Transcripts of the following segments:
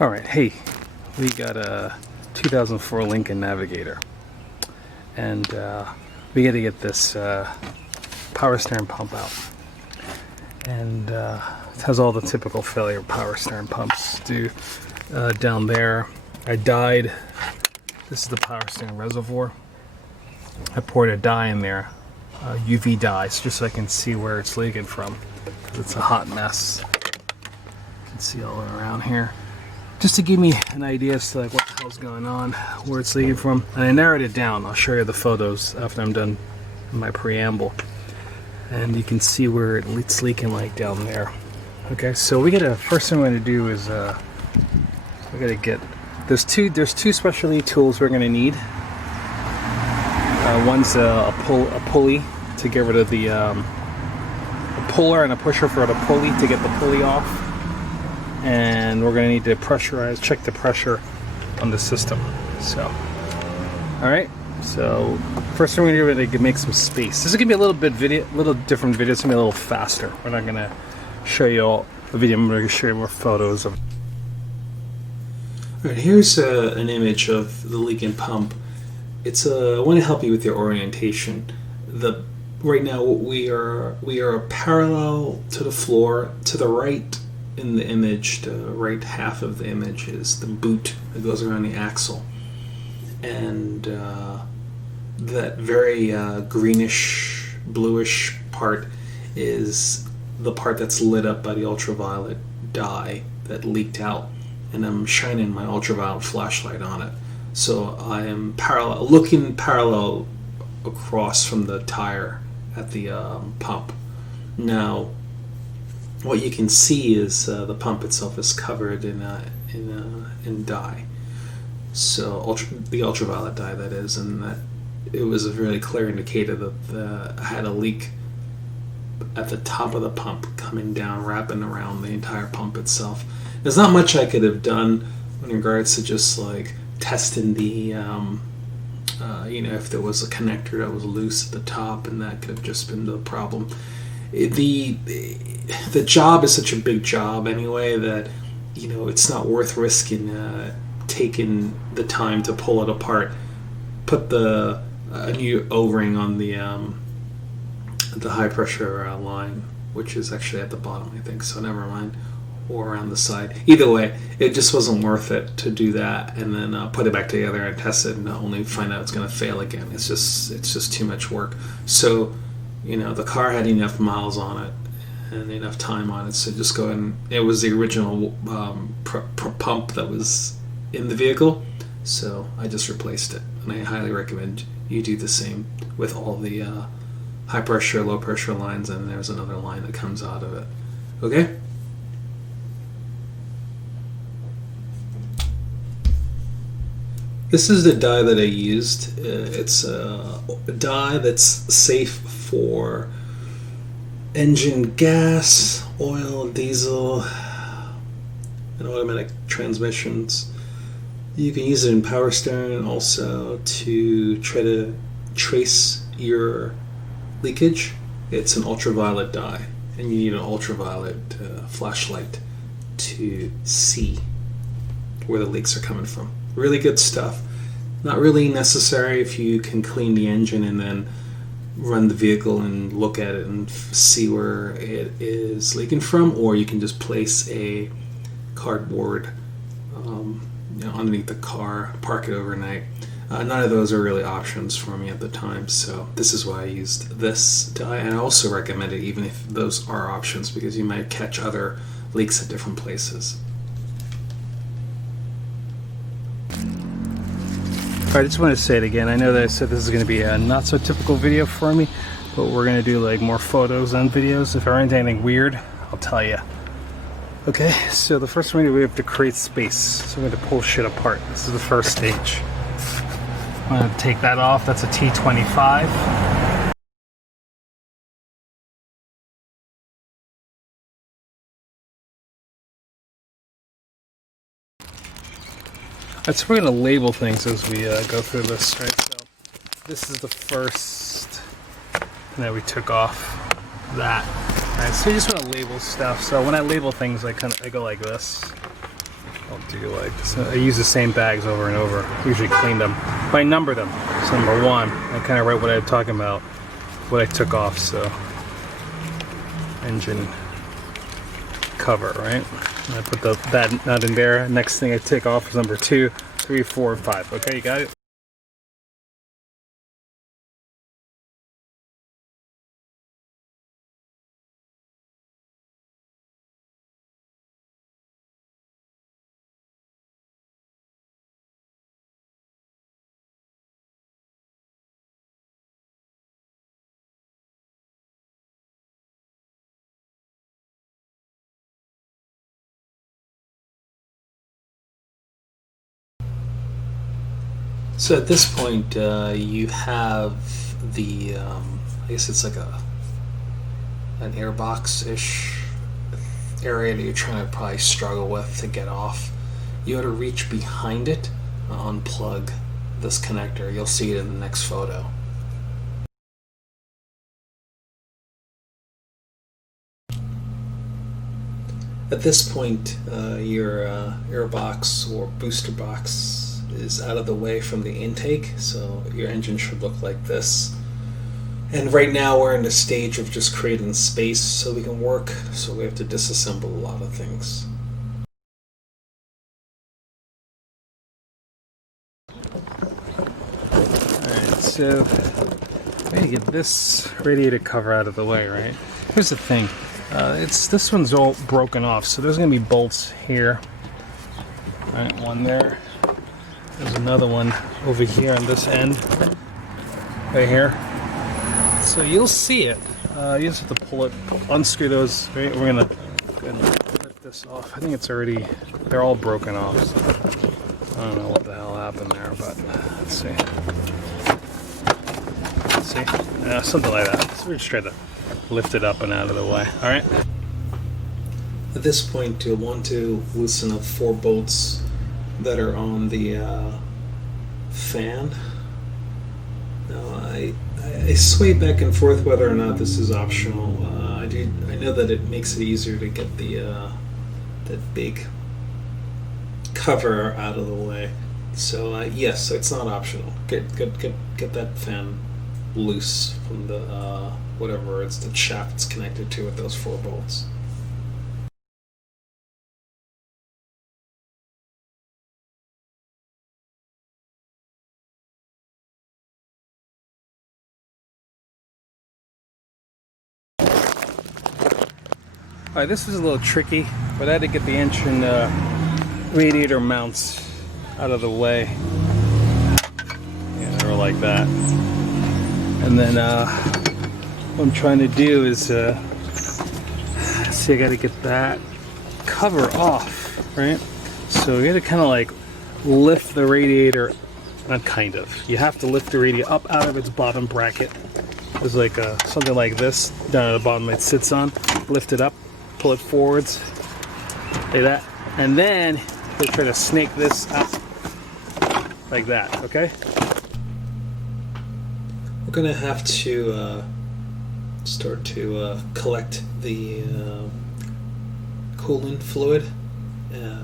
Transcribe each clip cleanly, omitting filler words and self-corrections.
Alright, hey, we got a 2004 Lincoln Navigator, and we got to get this power steering pump out. And it has all the typical failure power steering pumps do. Down there, I dyed. This is the power steering reservoir. I poured a dye in there, UV dyes, just so I can see where it's leaking from, because it's a hot mess. You can see all around here. Just to give me an idea as to like what the hell's going on, where it's leaking from. And I narrowed it down. I'll show you the photos after I'm done my preamble. And you can see where it's leaking like down there. Okay, so we gotta, first thing we're gonna do is we gotta get, there's two specialty tools we're gonna need. One's a pulley to get rid of the a puller, and a pusher for the pulley to get the pulley off. And we're going to need to check the pressure on the system. So, alright, so first thing we're going to do is make some space. This is going to be a little different video. It's going to be a little faster. We're not going to show you all the video. I'm going to show you more photos of. Alright, here's an image of the leaking pump. It's I want to help you with your orientation. Right now we are parallel to the floor. To the right in the image, the right half of the image is the boot that goes around the axle, and that very greenish bluish part is the part that's lit up by the ultraviolet dye that leaked out, and I'm shining my ultraviolet flashlight on it. So I am looking parallel across from the tire at the pump. Now, what you can see is the pump itself is covered in dye. So the ultraviolet dye, that is, and that it was a really clear indicator that I had a leak at the top of the pump coming down, wrapping around the entire pump itself. There's not much I could have done in regards to just like testing the if there was a connector that was loose at the top, and that could have just been the problem. The job is such a big job anyway that it's not worth risking taking the time to pull it apart. Put a new O-ring on the high pressure line, which is actually at the bottom, I think. So never mind. Or around the side. Either way, it just wasn't worth it to do that and then put it back together and test it and only find out it's going to fail again. It's just too much work. So, the car had enough miles on it and enough time on it, so just go ahead and it was the original pump that was in the vehicle, so I just replaced it, and I highly recommend you do the same with all the high pressure, low pressure lines, and there's another line that comes out of it. Okay? This is the dye that I used. It's a dye that's safe for engine gas, oil, diesel, and automatic transmissions. You can use it in power steering also to try to trace your leakage. It's an ultraviolet dye, and you need an ultraviolet flashlight to see where the leaks are coming from. Really good stuff. Not really necessary if you can clean the engine and then run the vehicle and look at it and see where it is leaking from, or you can just place a cardboard underneath the car, park it overnight. None of those are really options for me at the time, so this is why I used this dye, and I also recommend it even if those are options, because you might catch other leaks at different places. I just want to say it again. I know that I said this is going to be a not so typical video for me, but we're going to do like more photos and videos. If I run into anything weird, I'll tell you. Okay, so the first thing we have to create space. So we're going to pull shit apart. This is the first stage. I'm going to take that off. That's a T25. So we're going to label things as we go through this, right? So this is the first, and then we took off that. Right, so you just want to label stuff. So when I label things, I go like this. I'll do like, so I use the same bags over and over. Usually clean them. But I number them. So number 1, I kind of write what I'm talking about, what I took off. So engine cover, right? And I put that nut in there. Next thing I take off is number 2, 3, 4, 5. Okay, you got it? So at this point, you have the, I guess it's like an airbox-ish area that you're trying to probably struggle with to get off. You ought to reach behind it, unplug this connector. You'll see it in the next photo. At this point, your airbox or booster box is out of the way from the intake, so your engine should look like this. And right now we're in the stage of just creating space so we can work, so we have to disassemble a lot of things. Alright, so I need to get this radiator cover out of the way, right? Here's the thing. This one's all broken off, so there's going to be bolts here. Alright, one there. There's another one over here on this end, right here. So you'll see it. You just have to pull it, unscrew those. Right? We're gonna go ahead and lift this off. I think it's already, they're all broken off. So I don't know what the hell happened there, but let's see. See? Something like that. So we're just trying to lift it up and out of the way. All right. At this point, you'll want to loosen up 4 bolts that are on the fan. Now, I sway back and forth whether or not this is optional. I know that it makes it easier to get the that big cover out of the way. So yes, it's not optional. Get that fan loose from the whatever it's the shaft it's connected to with those 4 bolts. Alright, this is a little tricky, but I had to get the engine radiator mounts out of the way. Yeah, they were like that. And then what I'm trying to do is, see, I got to get that cover off, right? So you got to kind of like lift the radiator, not kind of. You have to lift the radiator up out of its bottom bracket. There's like something like this down at the bottom it sits on. Lift it up. Pull it forwards like that, and then we'll try to snake this up like that. Okay, we're gonna have to start to collect the coolant fluid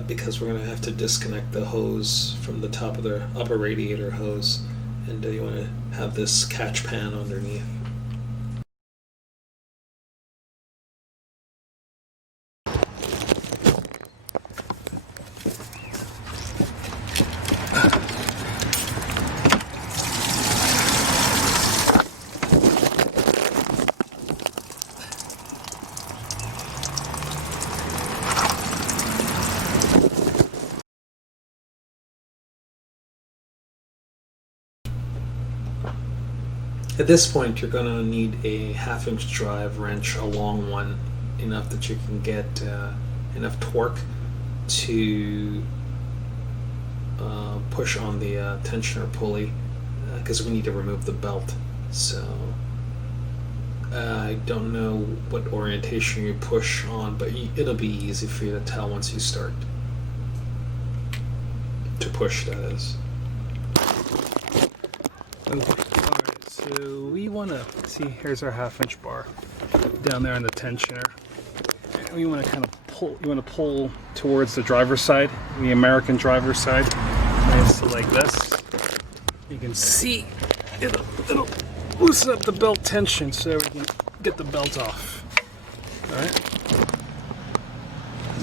because we're gonna have to disconnect the hose from the top of the upper radiator hose, and you want to have this catch pan underneath. At this point, you're going to need a 1/2-inch drive wrench, a long one, enough that you can get enough torque to push on the tensioner pulley, because we need to remove the belt. So I don't know what orientation you push on, but it'll be easy for you to tell once you start to push, that is. Okay. So we want to see, here's our 1/2-inch bar down there on the tensioner. We want to kind of pull towards the driver's side, the American driver's side. Nice, like this. You can see it'll loosen up the belt tension so we can get the belt off. All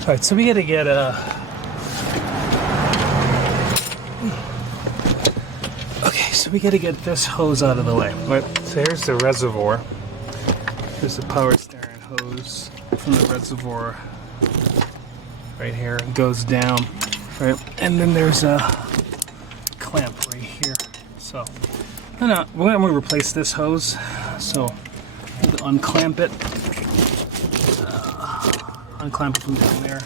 right, so we got to get so we got to get this hose out of the way. Right, so here's the reservoir. There's the power steering hose from the reservoir right here. It goes down, right, and then there's a clamp right here. So, we're going to replace this hose. So, unclamp it. Unclamp it from down there.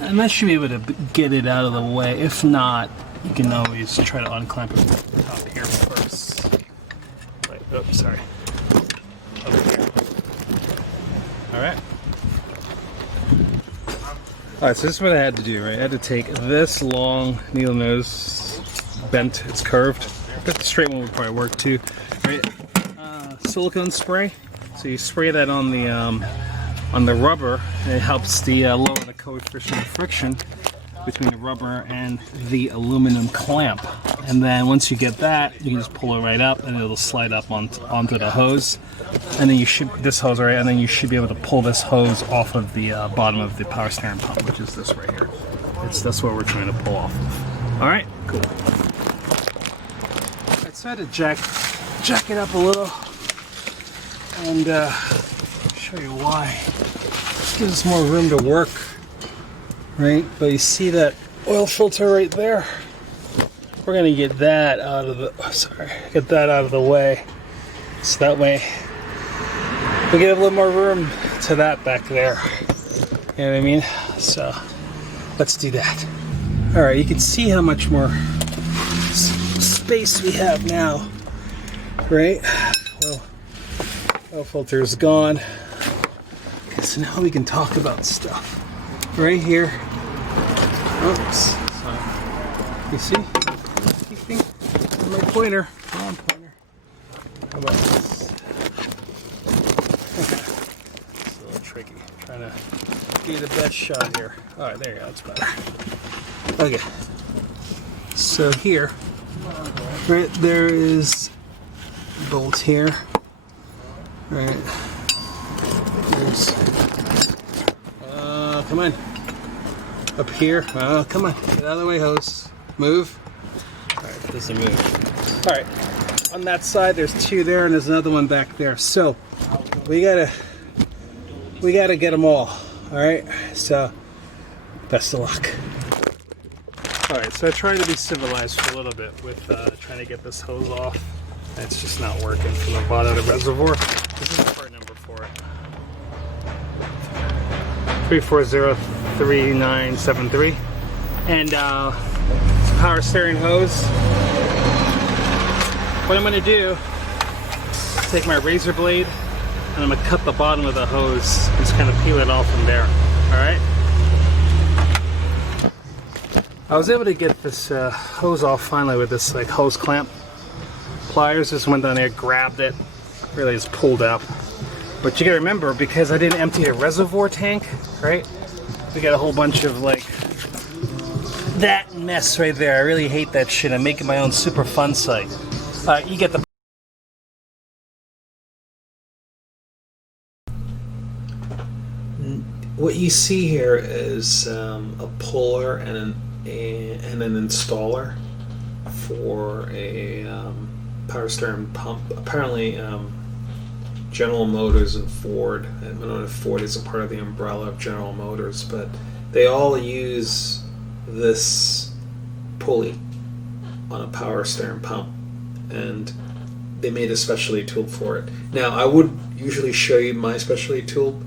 And that should be able to get it out of the way. If not, you can always try to unclamp it from the top here first. Wait, oops, sorry. Over here. Alright. Alright, so this is what I had to do, right? I had to take this long needle nose, bent, it's curved. But the straight one would probably work too. Right? Silicone spray. So you spray that on the rubber, and it helps the lower the coefficient of friction between the rubber and the aluminum clamp. And then once you get that, you can just pull it right up, and it'll slide up onto the hose. And then you should be able to pull this hose off of the bottom of the power steering pump, which is this right here. That's what we're trying to pull off of. All right, cool. I decided to jack it up a little and show you why. This gives us more room to work, right? But you see that oil filter right there? We're gonna get that out of the way, so that way we get a little more room to that back there. You know what I mean? So let's do that. All right, you can see how much more space we have now, right? Well, oil filter is gone. Okay, so now we can talk about stuff. Right here. Oops. So, you see? My pointer. Come on, pointer. How about this? It's a little tricky. Trying to get the best shot here. Alright, there you go. That's better. Okay. So here, right there is a bolt here. Right. There's come on. Up here. Oh, come on. Get out of the way, hose. Move. Alright, it doesn't move. Alright. On that side there's two there and there's another one back there. So we gotta get them all. Alright? So best of luck. Alright, so I tried to be civilized for a little bit with trying to get this hose off. And it's just not working from the bottom of the reservoir. This is the part number for it. 3403973. And power steering hose. What I'm going to do is take my razor blade and I'm going to cut the bottom of the hose and just kind of peel it off from there. Alright? I was able to get this hose off finally with this like hose clamp. Pliers, just went down there, grabbed it, really just pulled out. But you gotta remember, because I didn't empty the reservoir tank, right? We got a whole bunch of like that mess right there. I really hate that shit. I'm making my own super fun site. You get the. What you see here is a puller and an installer for a power steering pump. Apparently, General Motors and Ford, I don't know if Ford is a part of the umbrella of General Motors, but they all use this pulley on a power steering pump, and they made a specialty tool for it. Now, I would usually show you my specialty tool,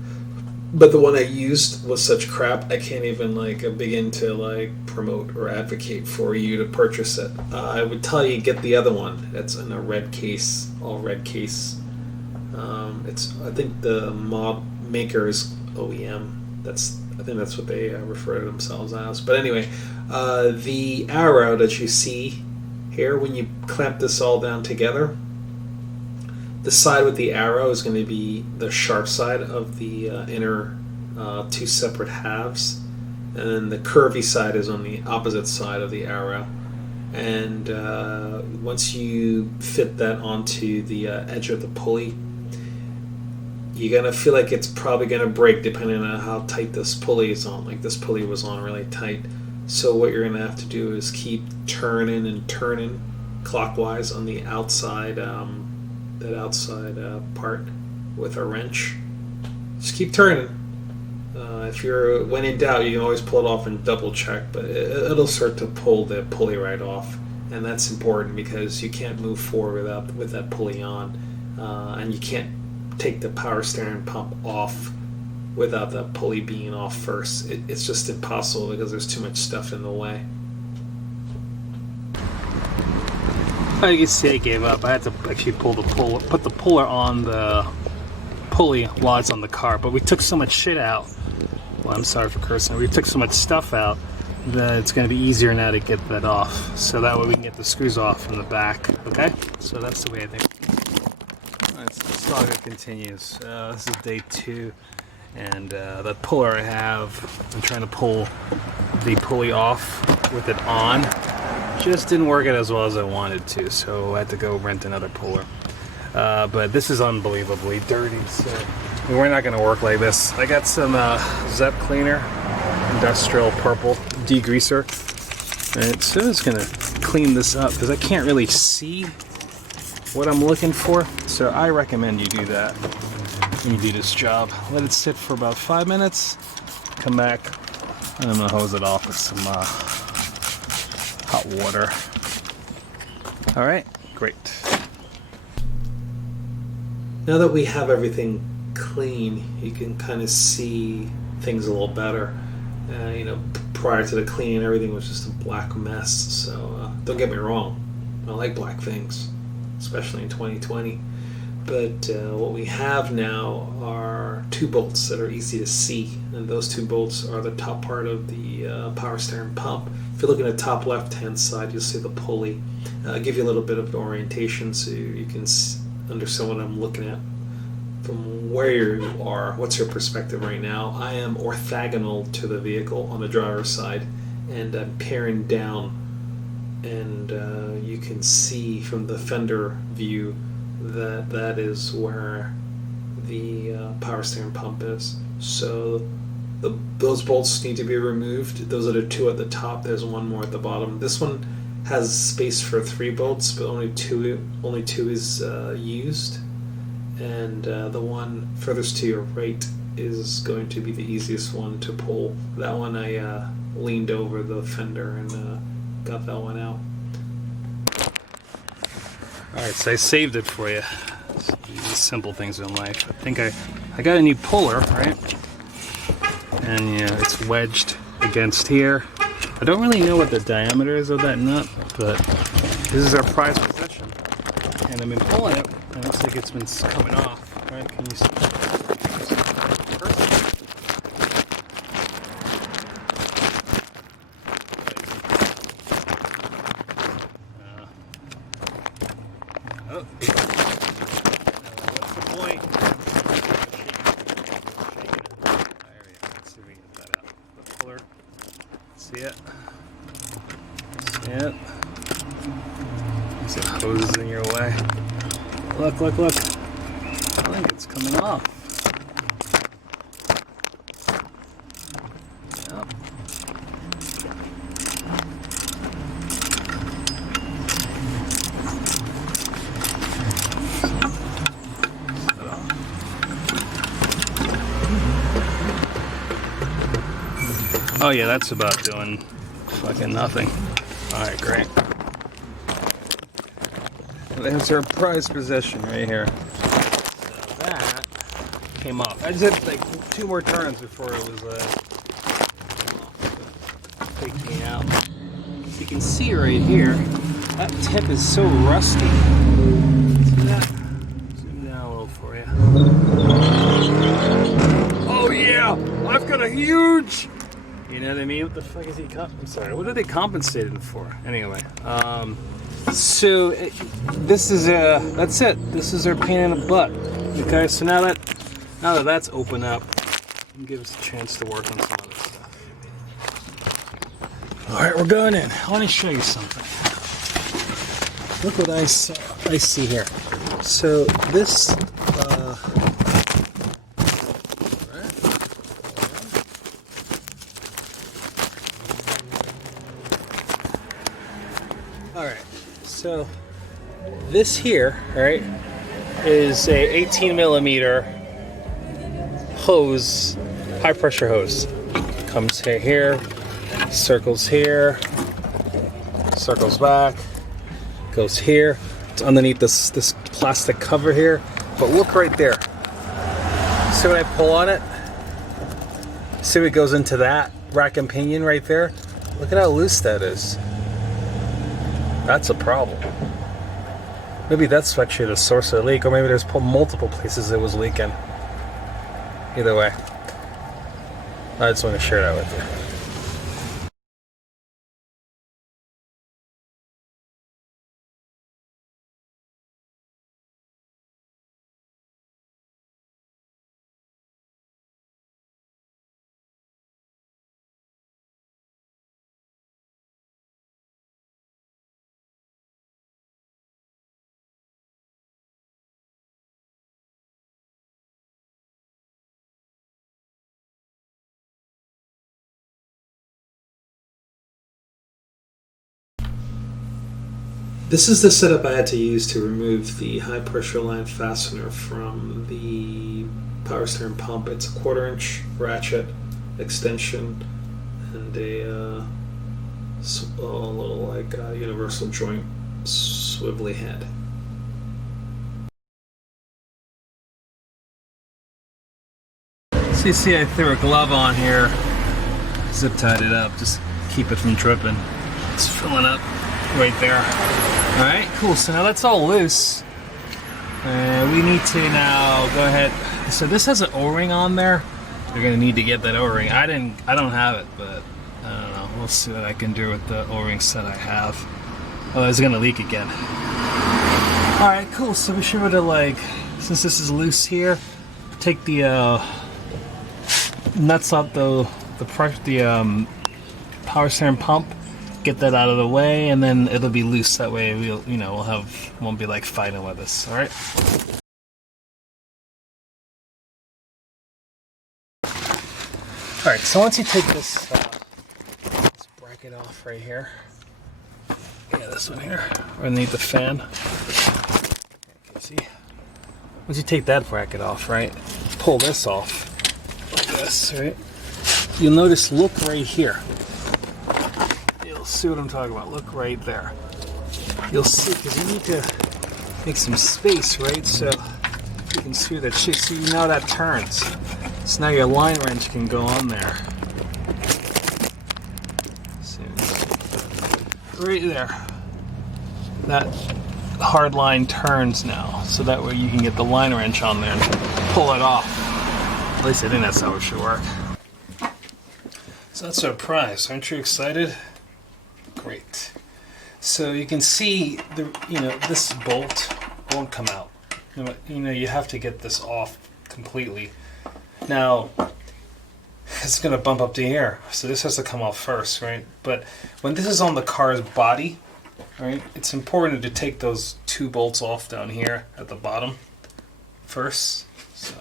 but the one I used was such crap I can't even begin to promote or advocate for you to purchase it. I would tell you get the other one. That's in a red case, all red case. I think the maker is OEM. I think that's what they refer to themselves as. But anyway, the arrow that you see here, when you clamp this all down together, the side with the arrow is going to be the sharp side of the inner two separate halves, and then the curvy side is on the opposite side of the arrow. And once you fit that onto the edge of the pulley, you're gonna feel like it's probably gonna break depending on how tight this pulley is on. Like this pulley was on really tight. So what you're gonna have to do is keep turning and turning clockwise on the outside, that outside part with a wrench. Just keep turning. If you're, when in doubt, you can always pull it off and double check, but it'll start to pull the pulley right off, and that's important because you can't move forward with that pulley on, and you can't take the power steering pump off without that pulley being off first. It's just impossible because there's too much stuff in the way. You can see I gave up. I had to actually put the puller on the pulley while it's on the car, but we took so much shit out. Well, I'm sorry for cursing. We took so much stuff out that it's going to be easier now to get that off. So that way we can get the screws off from the back. Okay? So that's the way I think. Alright, so the saga continues. This is day 2. And the puller I have, I'm trying to pull the pulley off with it on. Just didn't work it as well as I wanted to, so I had to go rent another puller. But this is unbelievably dirty, so we're not going to work like this. I got some Zep cleaner, industrial purple degreaser, and so I'm just going to clean this up because I can't really see what I'm looking for. So I recommend you do that when you do this job. Let it sit for about 5 minutes, come back, and I'm going to hose it off with some hot water. Alright, great. Now that we have everything clean, you can kind of see things a little better. Prior to the cleaning, everything was just a black mess. So don't get me wrong, I like black things, especially in 2020. But what we have now are 2 bolts that are easy to see, and those 2 bolts are the top part of the power steering pump. If you look at the top left-hand side, you'll see the pulley. I'll give you a little bit of orientation so you can understand what I'm looking at from where you are. What's your perspective right now? I am orthogonal to the vehicle on the driver's side, and I'm peering down, and you can see from the fender view that is where the power steering pump is. So those bolts need to be removed. Those are the 2 at the top. There's 1 more at the bottom. This one has space for 3 bolts, but only two is used, and the one furthest to your right is going to be the easiest one to pull. That one I leaned over the fender and got that one out. Alright, so I saved it for you. These simple things in life. I think I got a new puller, right? And yeah, it's wedged against here. I don't really know what the diameter is of that nut, but this is our prized possession. And I've been pulling it, and it looks like it's been coming off. Right? Can you see? See it? See it? Is it hoses in your way? Look, look, look. I think it's coming off. Yep. Oh yeah, that's about doing fucking nothing. Alright, great. There's our prized possession right here. So that came off. I just had like 2 more turns before it was taking out. So you can see right here, that tip is so rusty. See that? Zoom down a little for you. Oh yeah! I've got a huge... You know what I mean? What the fuck is he I'm sorry, what are they compensating for? Anyway, so this is that's it. This is our pain in the butt. Okay, so now that that's open up, and give us a chance to work on some other stuff. All right, we're going in. I want to show you something. Look what I see here. So this, all right. So this here, right, is a 18 millimeter hose, high pressure hose. Comes here, circles here, circles back, goes here. It's underneath this plastic cover here. But look right there. See when I pull on it? See what goes into that rack and pinion right there? Look at how loose that is. That's a problem. Maybe that's actually the source of the leak, or maybe there's multiple places it was leaking. Either way, I just want to share that with you. This is the setup I had to use to remove the high pressure line fastener from the power steering pump. It's a 1/4" ratchet extension and a little like universal joint swivelly head. So you see I threw a glove on here, zip tied it up, just keep it from dripping. It's filling up right there. Alright, cool. So now that's all loose. We need to now go ahead. So this has an O-ring on there. You're gonna need to get that O-ring. I don't have it, but I don't know. We'll see what I can do with the O-ring set I have. Oh, it's gonna leak again. Alright, cool. So we should be able to, like, since this is loose here, take the nuts out the power steering pump, get that out of the way, and then it'll be loose. That way won't be like fighting with us. All right. All right. So once you take this bracket off right here, yeah, this one here, underneath the fan. Okay, see. Once you take that bracket off, right, pull this off like this, right. You'll notice. Look right here. See what I'm talking about. Look right there. You'll see, because you need to make some space, right? So you can screw that shit. See, now that turns. So now your line wrench can go on there. See, right there. That hard line turns now. So that way you can get the line wrench on there and pull it off. At least I think that's how it should work. So that's our prize. Aren't you excited? Great. So you can see this bolt won't come out. You have to get this off completely. Now it's going to bump up the air, so this has to come off first, right? But when this is on the car's body, right, it's important to take those 2 bolts off down here at the bottom first. So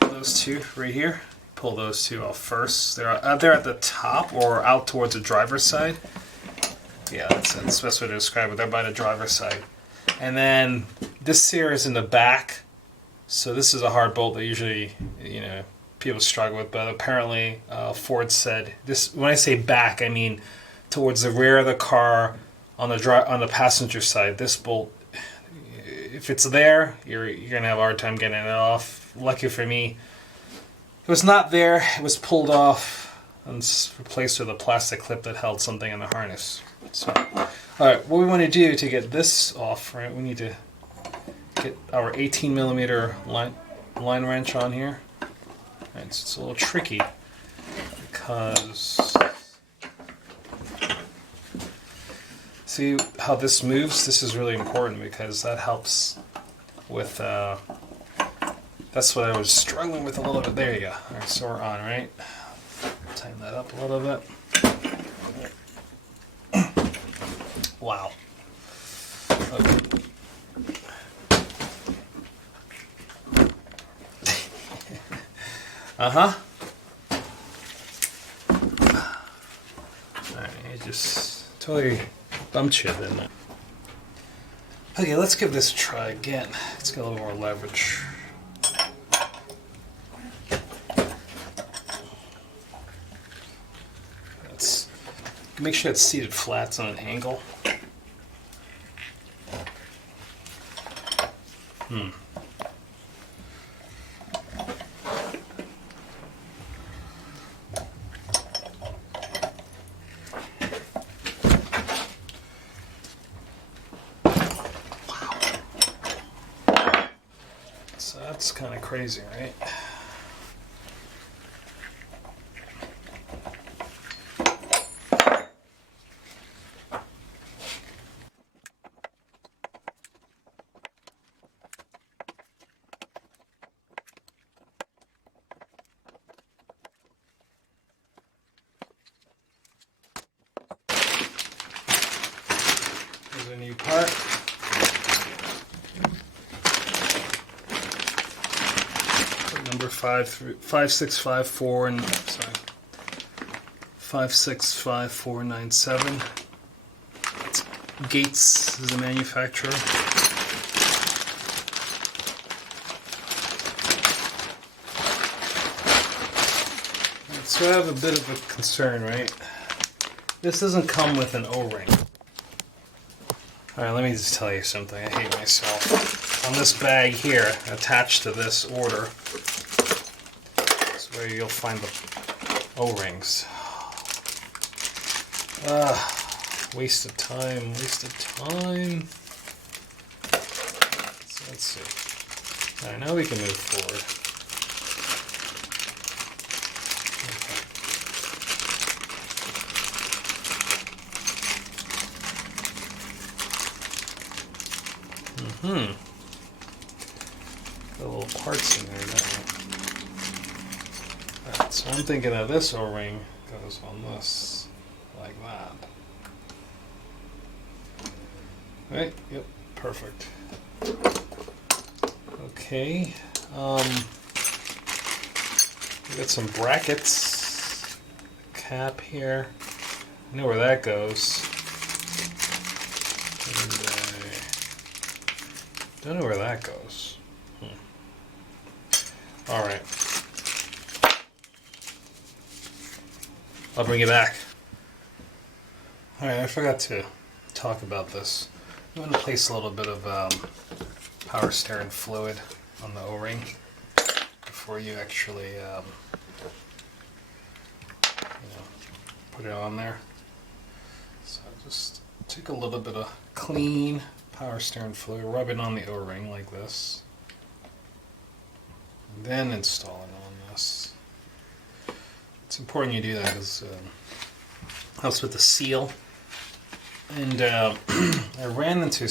those 2 right here. Pull those 2 off first. They're at the top or out towards the driver's side. Yeah, that's the best way to describe it. They're by the driver's side. And then this here is in the back. So this is a hard bolt that usually people struggle with, but apparently Ford said this. When I say back, I mean towards the rear of the car on the passenger side. This bolt, if it's there, you're gonna have a hard time getting it off. Lucky for me, it was not there. It was pulled off and replaced with a plastic clip that held something in the harness. So, all right, what we want to do to get this off, right? We need to get our 18 millimeter line wrench on here. Right, so it's a little tricky because see how this moves. This is really important because that helps with That's what I was struggling with a little bit. There you go. All right, so we're on, right? Tighten that up a little bit. Wow. Okay. Uh-huh. Alright, it just totally bumped you, didn't it? Okay, let's give this a try again. Let's get a little more leverage. Let's make sure it's seated flat on an angle. So that's kind of crazy, right? There's a new part. Number 5654 and sorry, 565497. Gates is the manufacturer. So I have a bit of a concern, right? This doesn't come with an O-ring. Alright, let me just tell you something. I hate myself. On this bag here, attached to this order, is where you'll find the O-rings. Waste of time, waste of time. So let's see. Alright, now we can move forward. Got little parts in there now. Alright, so I'm thinking of this O-ring goes on this, like that. Right, yep, perfect. Okay, we got some brackets, cap here. I know where that goes. Don't know where that goes. Alright. I'll bring it back. Alright, I forgot to talk about this. I'm going to place a little bit of power steering fluid on the O-ring before you actually put it on there. So just take a little bit of clean power steering fluid, rub it on the O-ring like this, and then install it on this. It's important you do that because it helps with the seal. And I ran into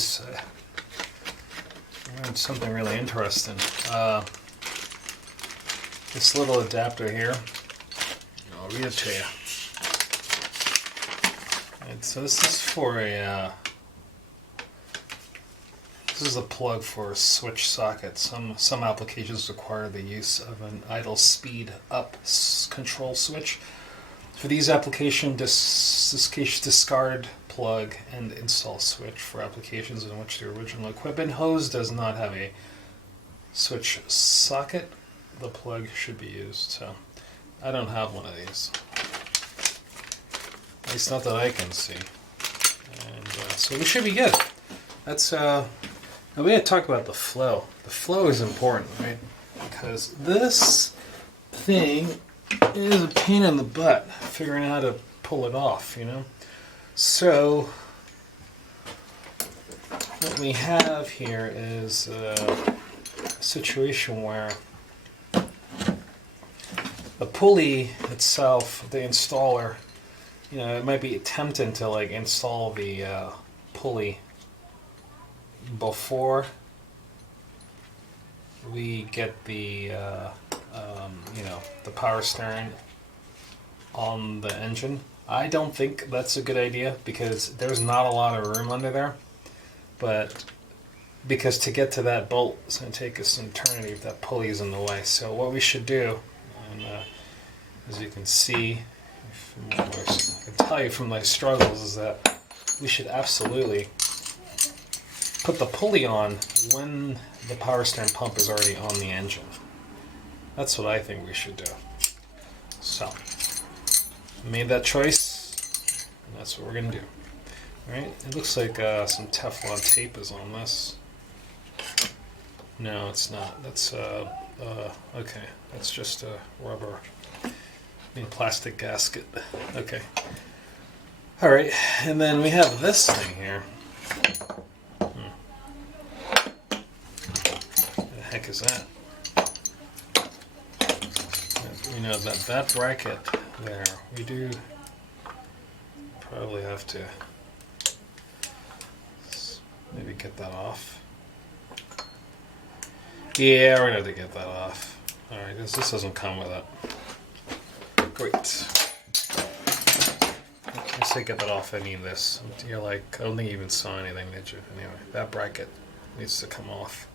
something really interesting. This little adapter here, I'll read it to you. And so this is for a this is a plug for a switch socket. Some applications require the use of an idle speed up control switch. For these applications, discard plug and install switch. For applications in which the original equipment hose does not have a switch socket, the plug should be used. So I don't have one of these. At least not that I can see. And so we should be good. That's now we had to talk about the flow. The flow is important, right? Because this thing is a pain in the butt figuring out how to pull it off, you know? So what we have here is a situation where the pulley itself, the installer, it might be tempting to like install the pulley before we get the the power steering on the engine. I don't think that's a good idea because there's not a lot of room under there. But because to get to that bolt, it's going to take us an eternity if that pulley is in the way. So what we should do, and as you can see, I can tell you from my struggles, is that we should absolutely put the pulley on when the power steering pump is already on the engine. That's what I think we should do. So, I made that choice, and that's what we're going to do. Right? It looks like some Teflon tape is on this. No, it's not. That's okay. That's just a rubber, plastic gasket. Okay. All right, and then we have this thing here. What the heck is that? You know that bracket there. We do probably have to maybe get that off. Yeah, we're gonna have to get that off. Alright, this doesn't come with it. Great. Let's say get that off any of this. You're like, I don't think you even saw anything, did you? Anyway, that bracket needs to come off.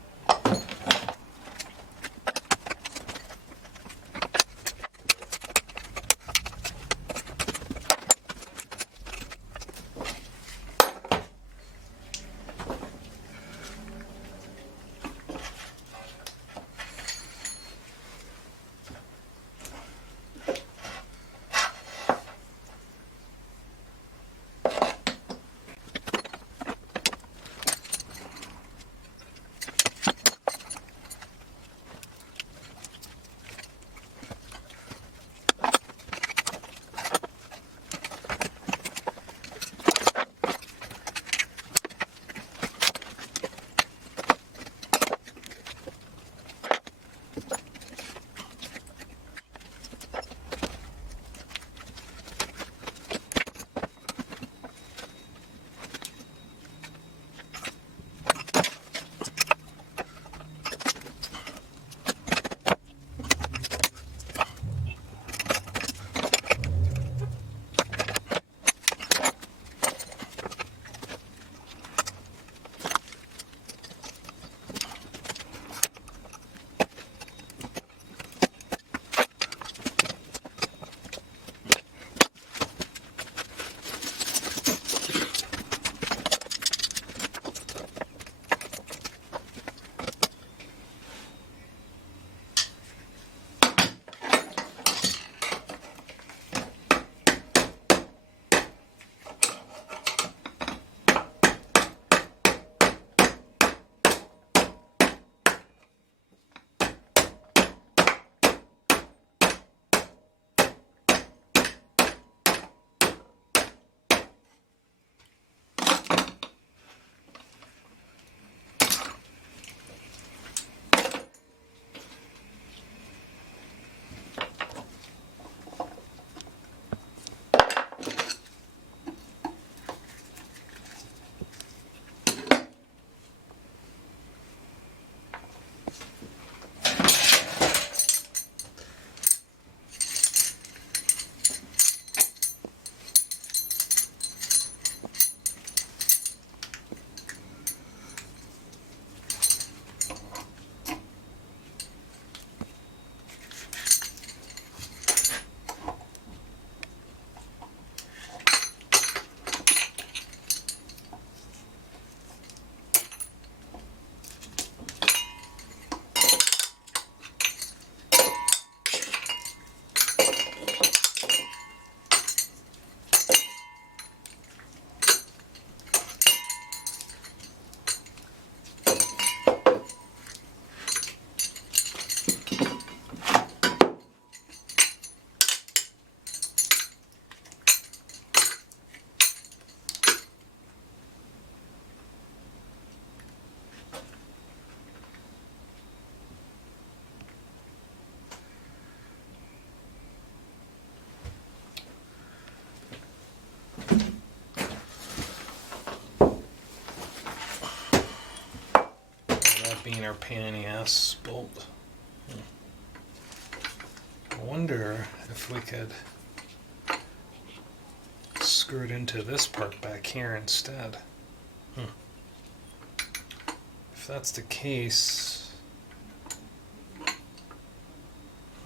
carabiner pain in the ass bolt. I wonder if we could screw it into this part back here instead. If that's the case,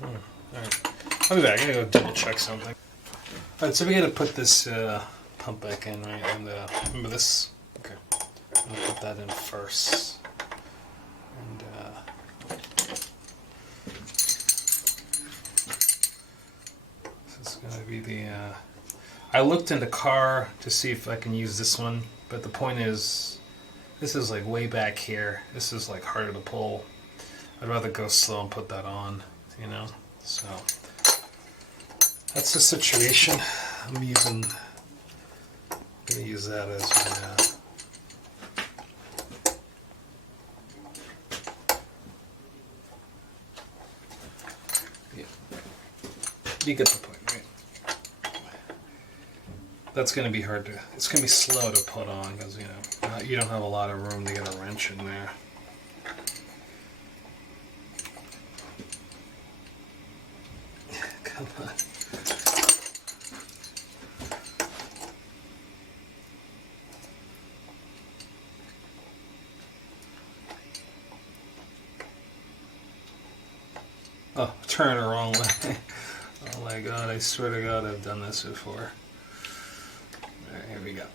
alright, I'll be back. I gotta go double check something. Alright, so we gotta put this pump back in, right? And remember this? Okay, I'm gonna put that in first. And this is gonna be the. I looked in the car to see if I can use this one, but the point is, this is like way back here. This is like harder to pull. I'd rather go slow and put that on, you know? So, that's the situation. I'm gonna use that as my, yeah. You get the point, right? That's gonna be hard to, it's gonna be slow to put on because, you know, you don't have a lot of room to get a wrench in there. Come on. Oh, turn the wrong way. Oh my god, I swear to god I've done this before. Alright, here we go.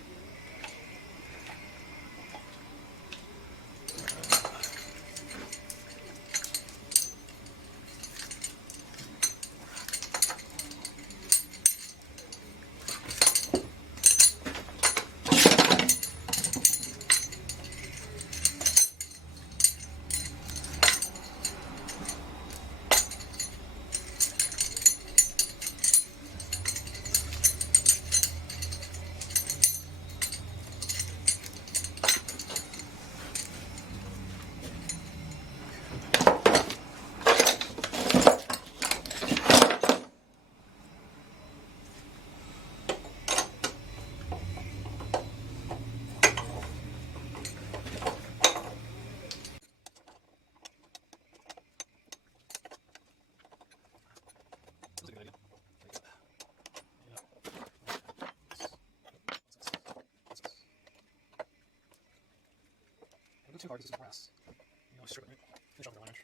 Too hard because it's brass. You know, strip it. Finish off the wrench.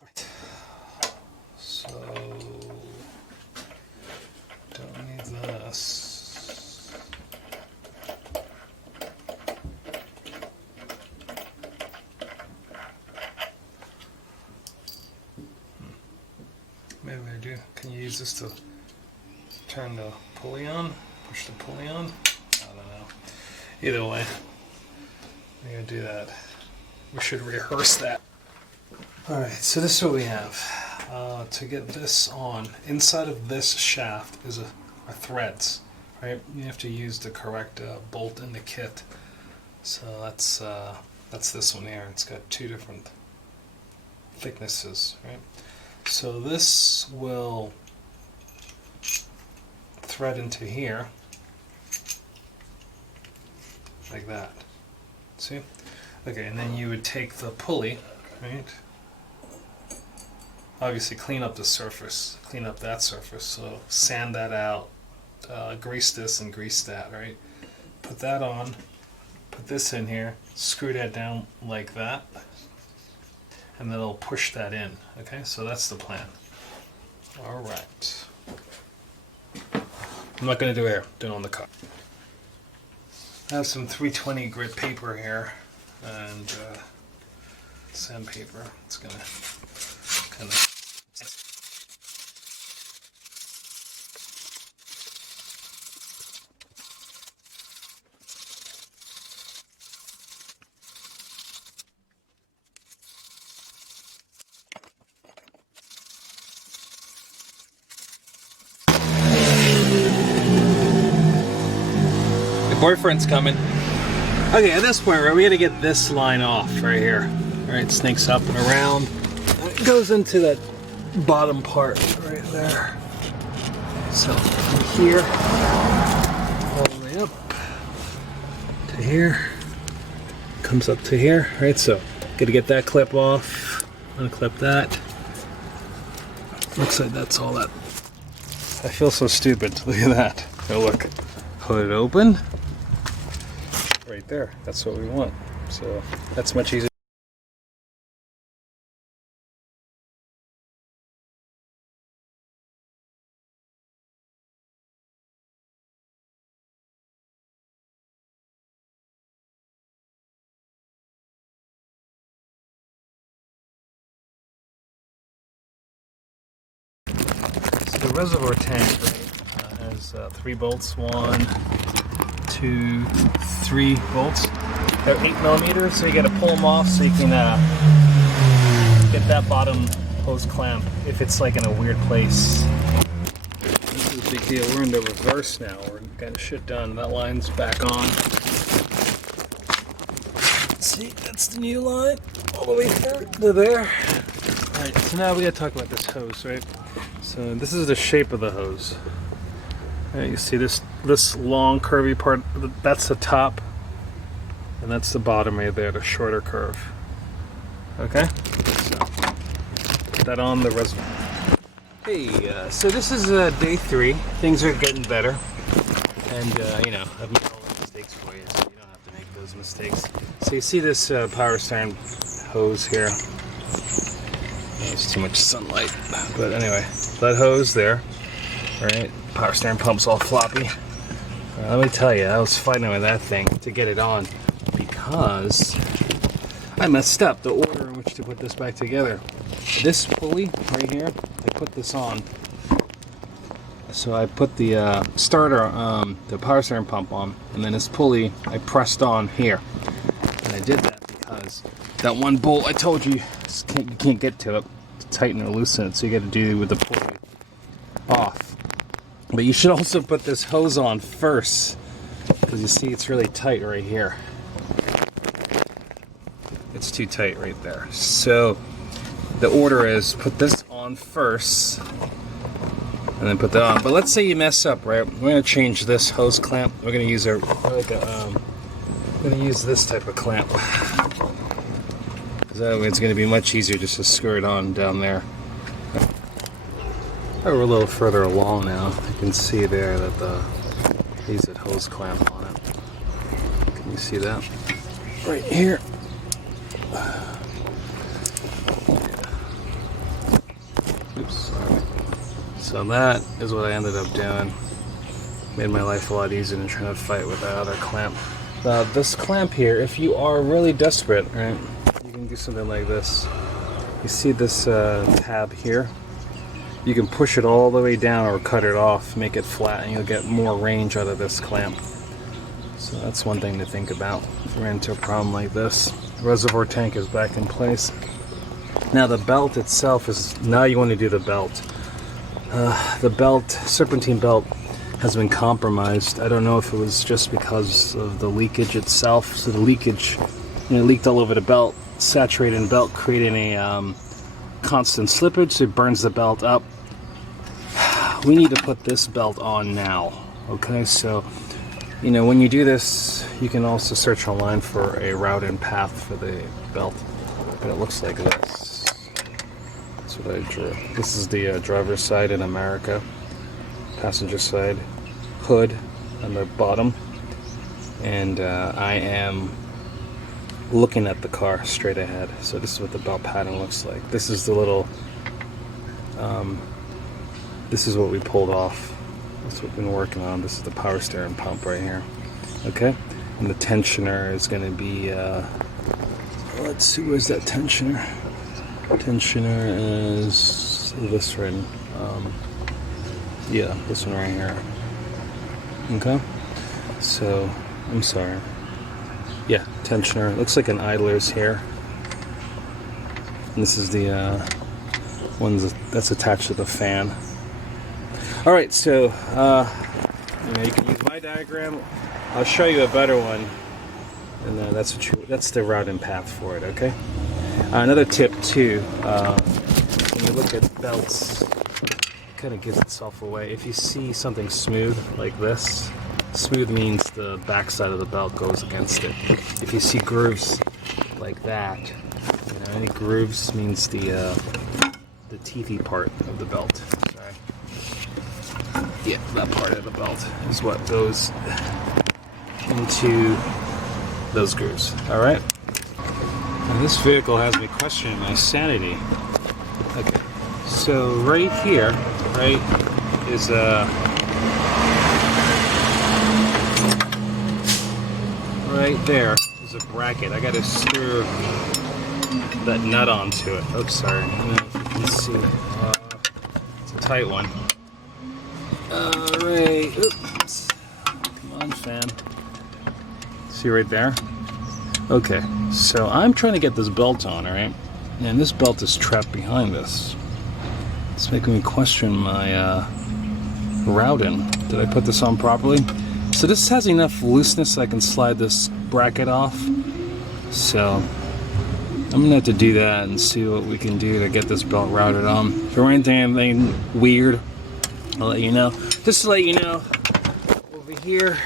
Alright. So don't need this. Maybe I do. Can you use this to turn the pulley on, push the pulley on? I don't know. Either way, we're going to do that. We should rehearse that. Alright, so this is what we have. To get this on, inside of this shaft is are threads, right? You have to use the correct bolt in the kit. So that's this one here. It's got two different thicknesses, right? So this will thread into here like that. See? Okay, and then you would take the pulley, right? Obviously clean up the surface, clean up that surface, so sand that out, grease this and grease that, right? Put that on, put this in here, screw that down like that, and then it'll push that in, okay? So that's the plan. Alright. I'm not going to do air, do it on the car. I have some 320 grit paper here and sandpaper. It's going to kind of. Boyfriend's coming. Okay, at this point, right, we got to get this line off right here. All right, snakes up and around. It goes into that bottom part right there. So here, all the way up to here, comes up to here, right? So, gotta get that clip off, unclip that. Looks like that's all that. I feel so stupid. Look at that. Oh, look. Hood open. Right there. That's what we want. So that's much easier. So the reservoir tank has 3 bolts. 1, 2, 3 bolts. They're 8mm, so you got to pull them off so you can get that bottom hose clamp if it's like in a weird place. This is a big deal. We're in the reverse now. We're getting shit done. That line's back on. See, that's the new line all the way through to there. Alright, so now we got to talk about this hose, right? So this is the shape of the hose. Right, you see this long curvy part, that's the top, and that's the bottom right there, the shorter curve. Okay? So, put that on the reservoir. Hey, so this is day 3. Things are getting better. And, you know, I've made all the mistakes for you, so you don't have to make those mistakes. So you see this power steering hose here. There's too much sunlight. But anyway, that hose there, right? Power steering pump's all floppy. Let me tell you, I was fighting with that thing to get it on because I messed up the order in which to put this back together. This pulley right here, I put this on. So I put the starter, the power steering pump on, and then this pulley I pressed on here. And I did that because that one bolt I told you you can't get to it to tighten or loosen it, so you got to do with the pulley off. But you should also put this hose on first, because you see it's really tight right here. It's too tight right there. So the order is put this on first, and then put that on. But let's say you mess up, right? We're going to change this hose clamp. We're going to use we're going to use this type of clamp. Because that way it's going to be much easier just to screw it on down there. We're a little further along now. You can see there that he's that hose clamp on it. Can you see that? Right here. Oops, sorry. So that is what I ended up doing. Made my life a lot easier than trying to fight with that other clamp. Now this clamp here, if you are really desperate, right, you can do something like this. You see this tab here? You can push it all the way down or cut it off, make it flat, and you'll get more range out of this clamp. So that's one thing to think about if you're into a problem like this. The reservoir tank is back in place. Now the belt itself is, now you want to do the belt. The belt, serpentine belt, has been compromised. I don't know if it was just because of the leakage itself. So the leakage, leaked all over the belt, saturated in the belt, creating a constant slippage, so it burns the belt up. We need to put this belt on now. Okay, so when you do this, you can also search online for a route and path for the belt. But it looks like this. That's what I drew. This is the driver's side in America, passenger side, hood on the bottom, and I am looking at the car straight ahead. So this is what the belt pattern looks like. This is the little this is what we pulled off. That's what we've been working on. This is the power steering pump right here. Okay, and the tensioner is going to be let's see, where's that tensioner? Tensioner is this right. Yeah, this one right here. Okay, so I'm sorry. Yeah, tensioner. It looks like an idler's here. And this is the one that's attached to the fan. All right, so you can use my diagram. I'll show you a better one, and that's the route and path for it. Okay. Another tip too, when you look at belts, kind of gives itself away. If you see something smooth like this, smooth means the backside of the belt goes against it. If you see grooves like that, you know, any grooves means the teethy part of the belt. Sorry. Yeah, that part of the belt is what goes into those grooves. All right. And this vehicle has me questioning my sanity. Okay. So right here, right, is right there is a bracket. I got to screw that nut onto it. Oops, sorry. I don't know if you can see. It's a tight one. Alright. Oops. Come on, fan. See right there? Okay. So I'm trying to get this belt on, alright? And this belt is trapped behind this. It's making me question my routing. Did I put this on properly? So this has enough looseness so I can slide this bracket off. So I'm gonna have to do that and see what we can do to get this belt routed on. If there ain't anything weird, I'll let you know. Just to let you know, over here,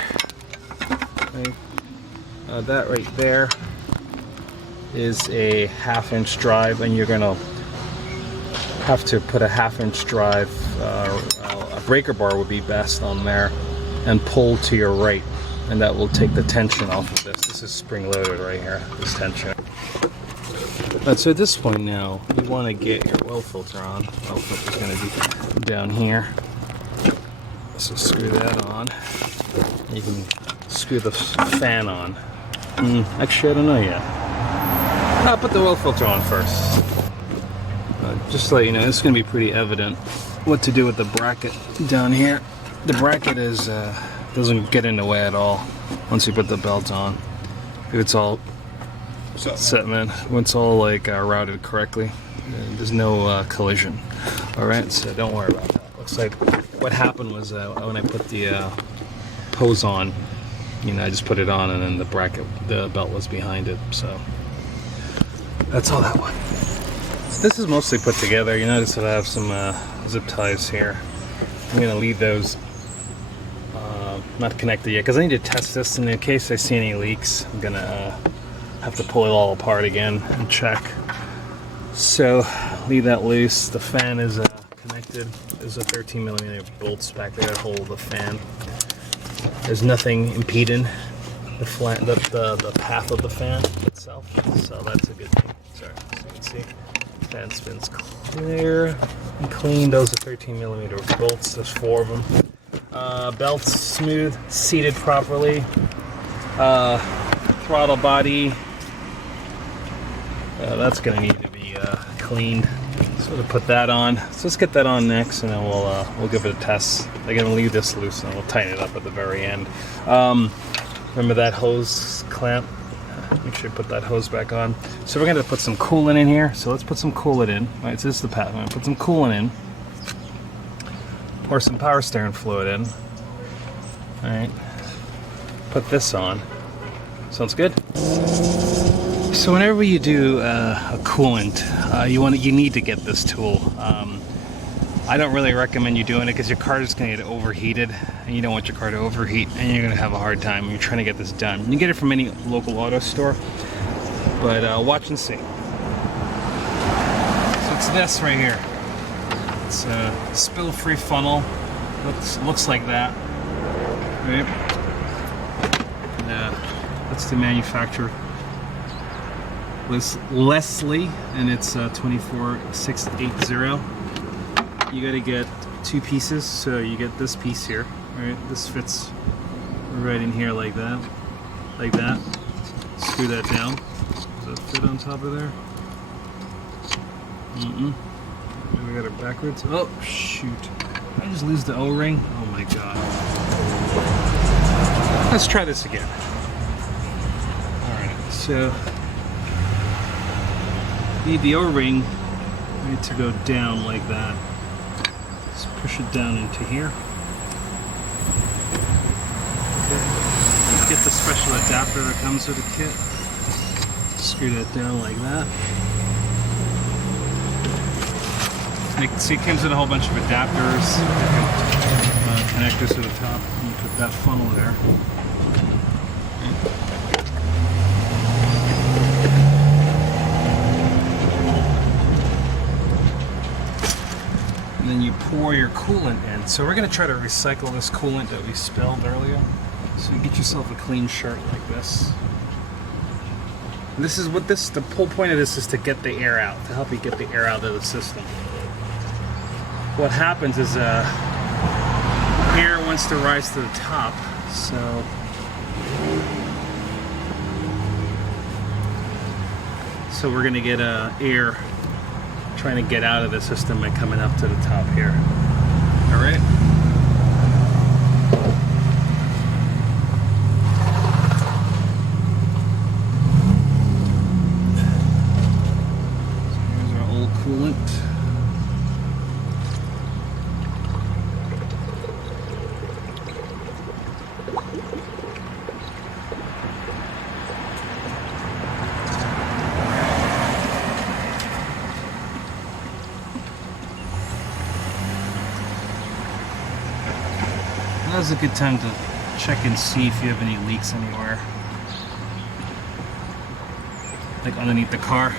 right, that right there is a 1/2 inch drive, and you're gonna have to put a 1/2 inch drive, a breaker bar would be best on there, and pull to your right, and that will take the tension off of this. This is spring loaded right here, this tension. So at this point now, you want to get your oil filter on. Oil filter is going to be down here. So screw that on. You can screw the fan on. Actually, I don't know yet. I'll put the oil filter on first. Just to let you know, it's going to be pretty evident what to do with the bracket down here. The bracket is doesn't get in the way at all once you put the belt on. If it's all set, man. When it's all like routed correctly, there's no collision. All right, so don't worry about that. Looks like what happened was when I put the hose on, you know, I just put it on, and then the belt was behind it. So that's all that one. So this is mostly put together. You notice that I have some zip ties here. I'm gonna leave those not connected yet because I need to test this, and in case I see any leaks, I'm gonna have to pull it all apart again and check. So leave that loose. The fan is connected. There's a 13mm bolts back there that hold the fan. There's nothing impeding the path of the fan itself, so that's a good thing. Sorry, so you can see, fan spins clear and clean. Those are 13mm bolts. There's 4 of them. Belts smooth, seated properly. Throttle body. That's going to need to be cleaned. So we'll put that on. So let's get that on next, and then we'll give it a test. I'm going to leave this loose, and we'll tighten it up at the very end. Remember that hose clamp? Make sure you put that hose back on. So we're going to put some coolant in here. So let's put some coolant in. All right, so this is the path. I'm going to put some coolant in. Pour some power steering fluid in. All right. Put this on. Sounds good. So whenever you do a coolant, you need to get this tool. I don't really recommend you doing it because your car is going to get overheated, and you don't want your car to overheat, and you're going to have a hard time when you're trying to get this done. You can get it from any local auto store, but watch and see. So it's this right here. It's a spill-free funnel. Looks like that, right? That's the manufacturer. LISLE, and it's 24680. You got to get 2 pieces, so you get this piece here, right? This fits right in here like that, Screw that down. Does that fit on top of there? We got it backwards. Oh shoot! Did I just lose the O-ring? Oh my god! Let's try this again. All right, so. Need the O-ring to go down like that. Let's push it down into here. Okay. Get the special adapter that comes with the kit. Screw that down like that. See, it comes with a whole bunch of adapters, connectors to the top. You put that funnel there. And then you pour your coolant in. So we're going to try to recycle this coolant that we spilled earlier. So you get yourself a clean shirt like this. And this is what the whole point of this is, to get the air out, to help you get the air out of the system. What happens is air wants to rise to the top, so we're going to get air trying to get out of the system by coming up to the top here. All right. Coolant. Now's a good time to check and see if you have any leaks anywhere, like underneath the car.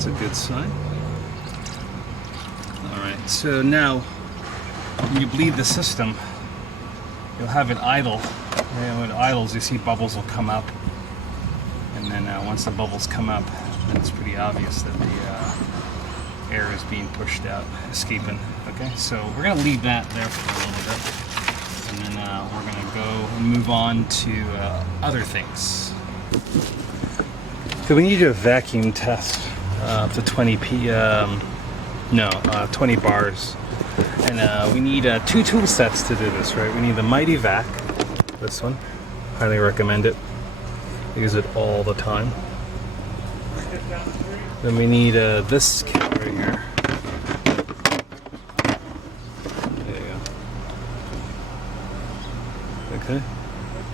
That's a good sign. Alright, so now when you bleed the system, you'll have it idle. And when it idles, you see bubbles will come up. And then once the bubbles come up, then it's pretty obvious that the air is being pushed out, escaping. Okay, so we're going to leave that there for a little bit. And then we're going to go and move on to other things. So we need to do a vacuum test up to 20 bars. And we need 2 tool sets to do this, right? We need the Mighty Vac, this one. Highly recommend it. I use it all the time. Then we need this kit right here. There you go. Okay.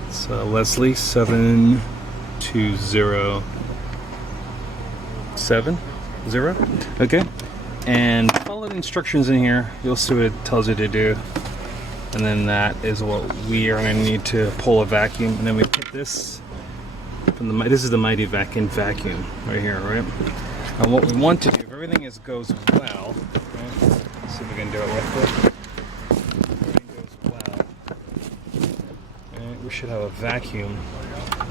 It's LISLE 72070. Okay. And follow the instructions in here. You'll see what it tells you to do. And then that is what we are going to need to pull a vacuum. And then we put this from the, this is the Mighty Vac in vacuum right here, right? And what we want to do, if everything goes well, right? Let's see if we can do it with it. If everything goes well, right, we should have a vacuum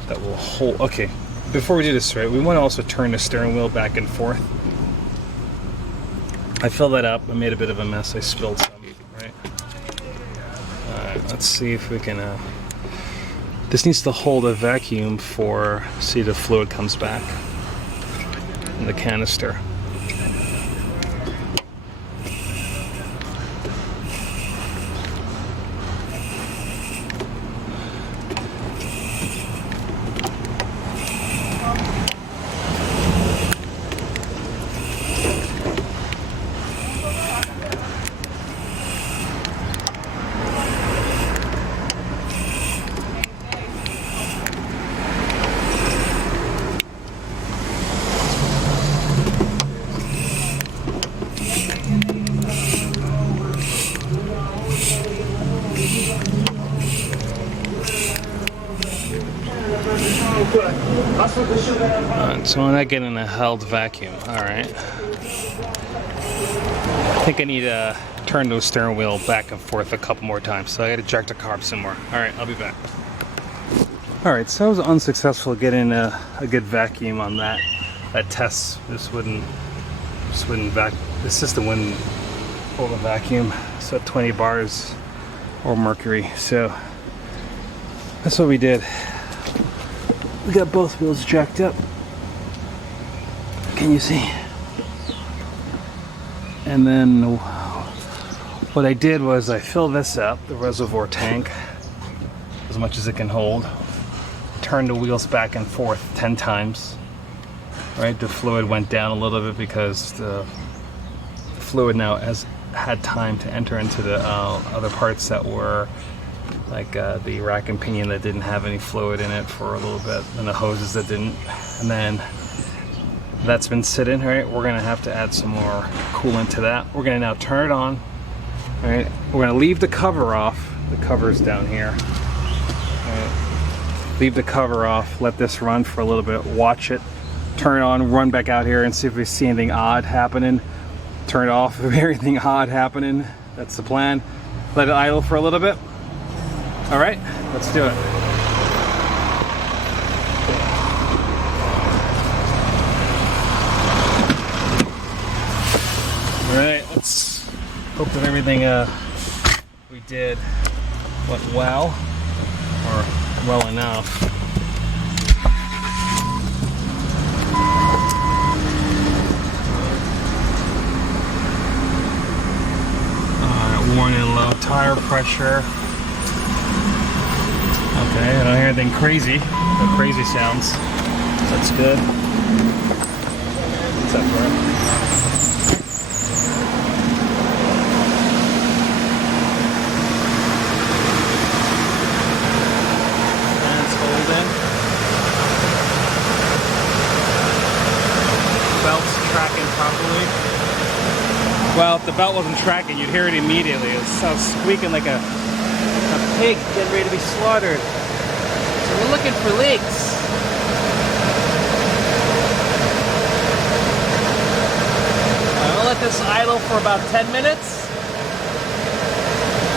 that will hold. Okay, before we do this, right, we want to also turn the steering wheel back and forth. I filled that up. I made a bit of a mess. I spilled some, right? Alright, let's see if we can... This needs to hold a vacuum for... See, the fluid comes back in the canister. Alright, so I'm not getting a held vacuum. Alright. I think I need to turn the steering wheel back and forth a couple more times, so I gotta jack the carb some more. Alright, I'll be back. Alright, so I was unsuccessful getting a good vacuum on that test. This system wouldn't hold a vacuum. So at 20 bars or mercury. So that's what we did. We got both wheels jacked up. Can you see? And then what I did was I filled this up, the reservoir tank, as much as it can hold. Turned the wheels back and forth 10 times. Right, the fluid went down a little bit because the fluid now has had time to enter into the other parts that were like the rack and pinion that didn't have any fluid in it for a little bit, and the hoses that didn't. And then that's been sitting, right? We're gonna have to add some more coolant to that. We're gonna now turn it on, right? We're gonna leave the cover off. The cover's down here. Right. Leave the cover off, let this run for a little bit, watch it, turn it on, run back out here and see if we see anything odd happening. Turn it off if anything odd happening. That's the plan. Let it idle for a little bit. All right, let's do it. All right, let's hope that everything we did went well, or well enough. Warning, low tire pressure. Okay, I don't hear anything crazy. No crazy sounds. That's good. What's up, bro? That's holding. Belt's tracking properly. Well, if the belt wasn't tracking, you'd hear it immediately. It was squeaking like a pig getting ready to be slaughtered. So we're looking for leaks. I'll let this idle for about 10 minutes.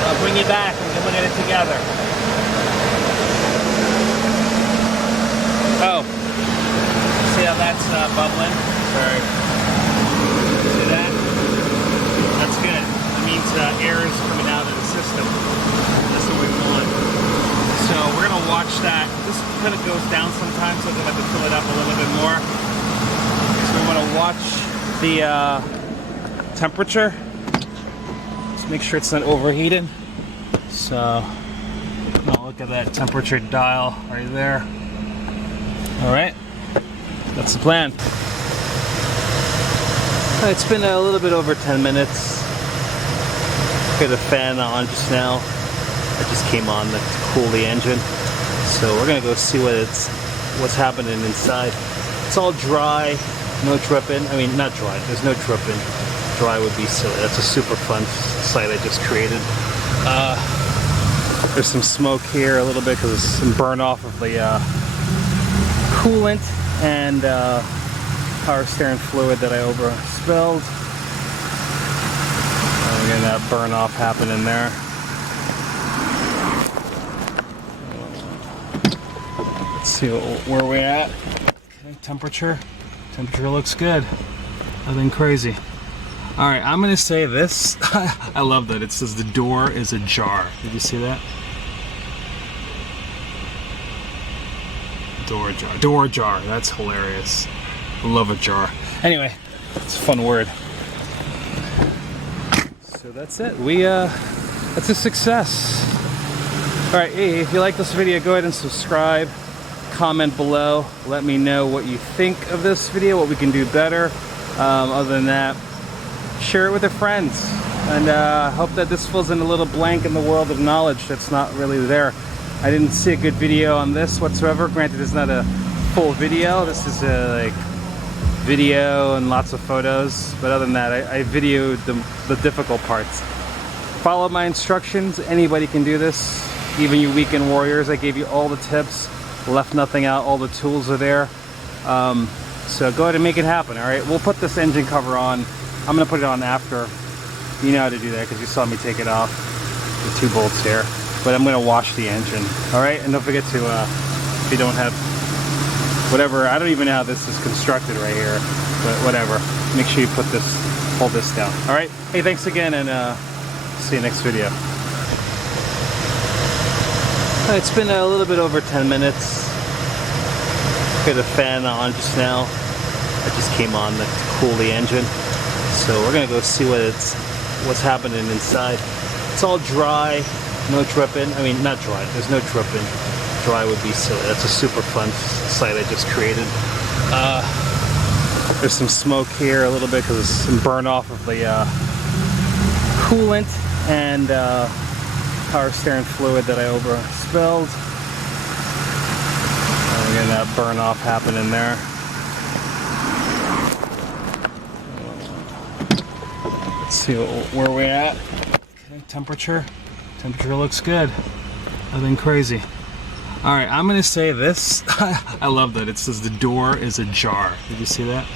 I'll bring you back and we can look at it together. Oh, see how that's bubbling? Sorry. See that? That's good. It means air is coming out of the system. That's what we want. So we're going to watch that. This kind of goes down sometimes, so we'll have to fill it up a little bit more. So we want to watch the temperature. Just make sure it's not overheated. So look at that temperature dial right there. All right, that's the plan. It's been a little bit over 10 minutes. Got the fan on just now. It just came on to cool the engine. So we're gonna go see what's happening inside. It's all dry, no dripping. I mean, not dry. There's no dripping. Dry would be silly. That's a super fun site I just created. There's some smoke here a little bit because it's some burn off of the coolant and power steering fluid that I overspilled. We're getting that burn off happening there. Let's see where we're at. Okay, temperature looks good. Nothing crazy. All right, I'm gonna say this. I love that it says the door is ajar. Did you see that? Door ajar. Door ajar. That's hilarious. Love ajar. Anyway, it's a fun word. So that's it. That's a success. All right, hey, if you like this video, go ahead and subscribe. Comment below. Let me know what you think of this video, what we can do better. Other than that, share it with your friends. And hope that this fills in a little blank in the world of knowledge that's not really there. I didn't see a good video on this whatsoever. Granted, it's not a full video. This is a like video and lots of photos. But other than that, I videoed the difficult parts. Follow my instructions. Anybody can do this. Even you weekend warriors. I gave you all the tips. Left nothing out. All the tools are there. So go ahead and make it happen. All right. We'll put this engine cover on. I'm gonna put it on after. You know how to do that because you saw me take it off. The 2 bolts here. But I'm gonna wash the engine. All right. And don't forget to, if you don't have whatever, I don't even know how this is constructed right here. But whatever. Make sure you hold this down. All right. Hey, thanks again, and see you next video. It's been a little bit over 10 minutes. Got a fan on just now. I just came on to cool the engine. So we're gonna go see what's happening inside. It's all dry, no dripping. I mean, not dry. There's no dripping. Dry would be silly. That's a super fun site I just created. There's some smoke here a little bit because it's some burn off of the coolant and power steering fluid that I overspilled. We're getting that burn off happening there. Let's see where we're at. Okay, temperature looks good. Nothing crazy. All right, I'm gonna say this. I love that it says the door is ajar. Did you see that?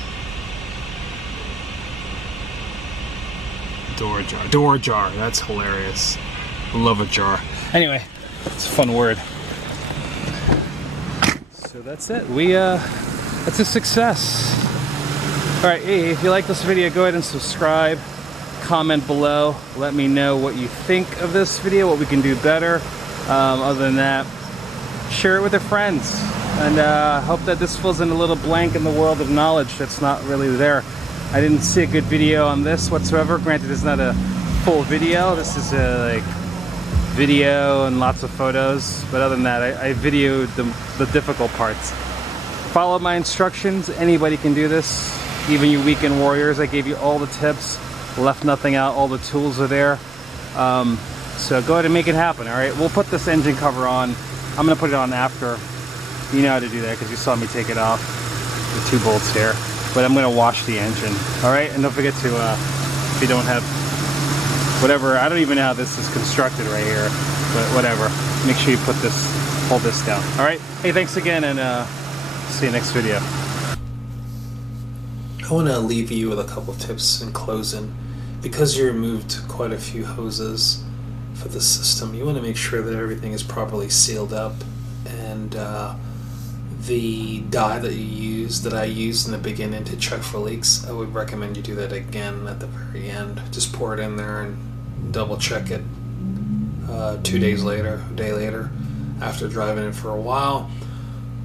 Door ajar. Door ajar. That's hilarious. Love ajar. Anyway, it's a fun word. So that's it. That's a success. All right, hey, if you like this video, go ahead and subscribe. Comment below. Let me know what you think of this video, what we can do better. Other than that, share it with your friends. And hope that this fills in a little blank in the world of knowledge that's not really there. I didn't see a good video on this whatsoever. Granted, it's not a full video. This is a like video and lots of photos. But other than that, I videoed the difficult parts. Follow my instructions. Anybody can do this. Even you weekend warriors. I gave you all the tips. Left nothing out. All the tools are there. So go ahead and make it happen. All right. We'll put this engine cover on. I'm gonna put it on after. You know how to do that because you saw me take it off. The 2 bolts here. But I'm gonna wash the engine. All right. And don't forget to, if you don't have whatever, I don't even know how this is constructed right here. But whatever. Make sure you hold this down. All right. Hey, thanks again, and see you next video. I want to leave you with a couple of tips in closing. Because you removed quite a few hoses for the system, you want to make sure that everything is properly sealed up, and the dye that I used in the beginning to check for leaks, I would recommend you do that again at the very end. Just pour it in there and double check it 2 days later, a day later, after driving it for a while.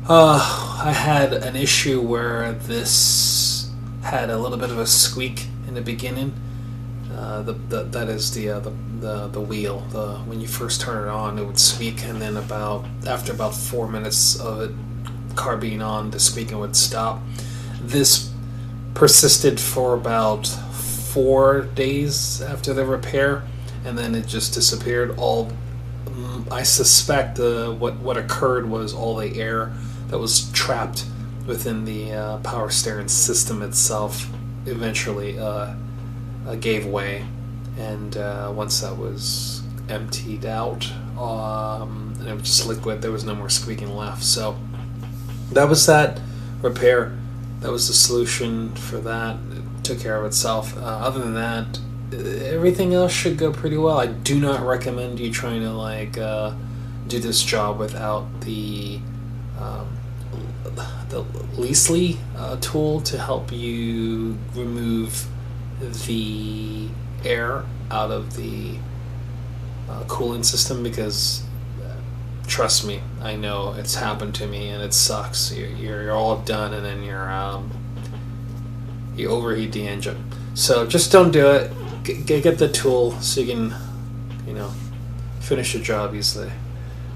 I had an issue where this had a little bit of a squeak in the beginning. That is the wheel. When you first turn it on, it would squeak, and then after about 4 minutes of it, car being on, the squeaking would stop. This persisted for about 4 days after the repair, and then it just disappeared. I suspect what occurred was all the air that was trapped within the power steering system itself eventually gave way, and once that was emptied out and it was just liquid, there was no more squeaking left. So that was that repair. That was the solution for that. It took care of itself. Other than that, everything else should go pretty well. I do not recommend you trying to do this job without the LISLE tool to help you remove the air out of the cooling system, because trust me, I know it's happened to me and it sucks. You're all done and then you overheat the engine. So just don't do it. Get the tool so you can, finish your job easily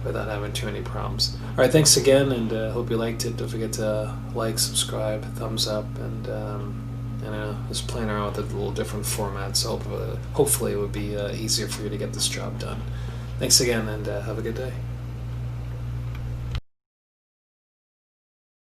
without having too many problems. All right, thanks again, and hope you liked it. Don't forget to like, subscribe, thumbs up, and just playing around with a little different format. So hopefully it would be easier for you to get this job done. Thanks again, and have a good day.